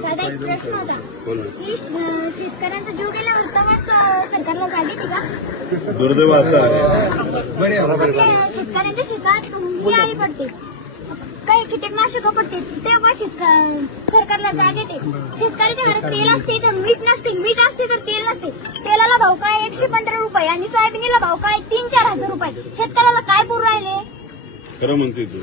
दादा एक प्रश्न होता की शेतकऱ्यांचा जीव गेला तेव्हाच सरकारला जाग येते का? दुर्दैव असं आहे. शेतकऱ्यांच्या शेतात ही आळी पडते, काही कीटकनाशक पडते, तेव्हा सरकारला जाग येते. शेतकऱ्याच्या घरात तेल असते तर मीठ नसते, मीठ असते तर तेल नसते. तेलाला भाव काय 115 रुपये आणि सोयाबीनला भाव काय 3-4 हजार रुपये. शेतकऱ्याला काय पुरू राहिले? खरं म्हणते तू,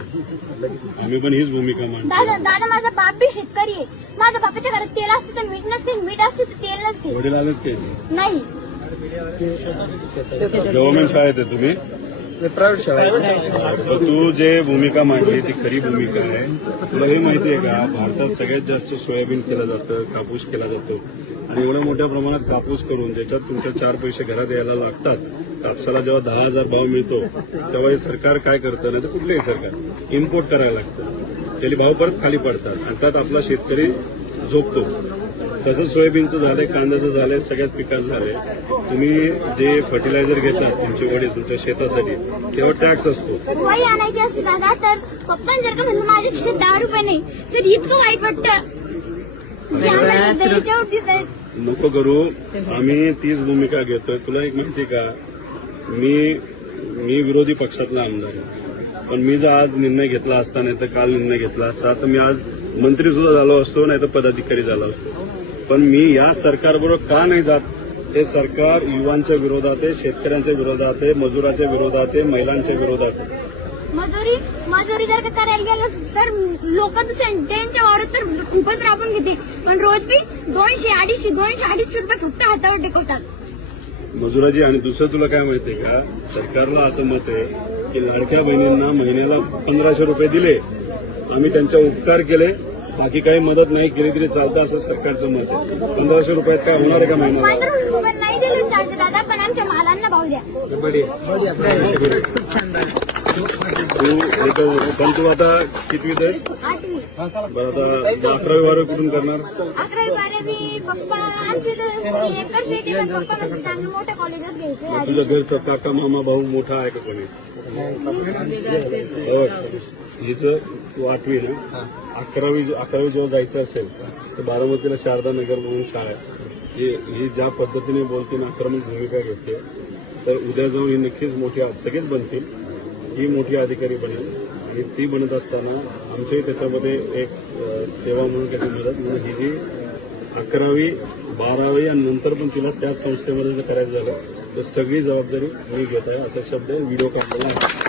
आम्ही पण हीच भूमिका मांडतो. दादा माझा बाप बी शेतकरी आहे. माझ्या बापाच्या घरात तेल असते तर मीठ नसते, मीठ असते तर तेल नसते. वडील आलेत ते नाही. गव्हर्नमेंट शाळेत आहे तुम्ही? प्रायव्हेट शाळा. तू जे भूमिका मांडली ती खरी भूमिका आहे. तुला हे माहिती आहे का, भारतात सगळ्यात जास्त सोयाबीन केलं जातं, कापूस केला जातो आणि एवढ्या मोठ्या प्रमाणात कापूस करून ज्याच्यात तुमच्या 4 पैसे घरात यायला लागतात. कापसाला जेव्हा 10,000 भाव मिळतो तेव्हा हे सरकार काय करतं, नाही तर कुठलंही सरकार इम्पोर्ट करायला लागतं. त्याला भाव परत खाली पडतात आणि त्यात आपला शेतकरी झोपतो. तसंच सोयाबीनचं झालंय, कांद्याचं झालंय, सगळ्याच पिकाचं झालंय. तुम्ही जे फर्टिलायझर घेतात तुमचे वडील तुमच्या शेतासाठी तेव्हा टॅक्स असतो. वही आणायची असते दादा, तर पप्पा जर का म्हणलं माझ्या खिशात 10 रुपये नाही तर इतकं वाईट वाटतं. नको करू, आम्ही तीच भूमिका घेतोय. तुला एक माहिती का, मी विरोधी पक्षातला आमदार आहे, पण मी जर आज निर्णय घेतला असता नाही तर काल निर्णय घेतला असता तर मी आज मंत्री सुद्धा झालो असतो, नाही तर पदाधिकारी झालो असतो. पण मी या सरकारबरोबर का नाही जात? हे सरकार युवांच्या विरोधात आहे, शेतकऱ्यांच्या विरोधात आहे, मजुराच्या विरोधात आहे, महिलांच्या विरोधात आहे. मजुरी जर का करायला गेलं तर लोक त्यांच्या वावरात तर खूपच राबून घेते, पण रोज बी 200-250 रुपये फक्त हातावर टेकवतात मजुराची. आणि दुसरं तुला काय माहितीये का, सरकारला असं मत आहे की लाडक्या बहिणींना महिन्याला 1500 रुपये दिले, आम्ही त्यांच्या उपकार केले, बाकी काही मदत नाही केली तरी चालतं, असं सरकारचं मत आहे. 1500 रुपयात काय होणार आहे का महिन्याला? 1500 रुपये नाही दिले चालते दादा, पण आमच्या मालांना भाव द्या. पण तू आता कितवीत आहेस? 8वी. बरं, आता 11वी 12वी कुठून करणार? 11वी 12वी पप्पा आमची एकच शेती, पप्पा म्हणजे चांगलं मोठ्या कॉलेजात घ्यायचं. तुझ्या घरचा काका मामा भाऊ मोठा आहे का कोणी? हिचं तू 8वी ना, 11वी जेव्हा जायचं असेल तर बारामतीला शारदा नगर म्हणून शाळा आहे. ही ज्या पद्धतीने बोलते ना, आक्रमक भूमिका घेते, तर उद्या जाऊन ही नक्कीच मोठी, सगळेच बनतील, ही मोठी अधिकारी बनेल. आणि ती बनत असताना आमच्याही त्याच्यामध्ये एक सेवा म्हणून त्याची मदत म्हणून ही जी 11वी 12वी आणि नंतर पण तिला त्याच संस्थेमध्ये जर करायचं झालं तर सगळी जबाबदारी मी घेत आहे, असा शब्द व्हिडिओ काढलेला आहे.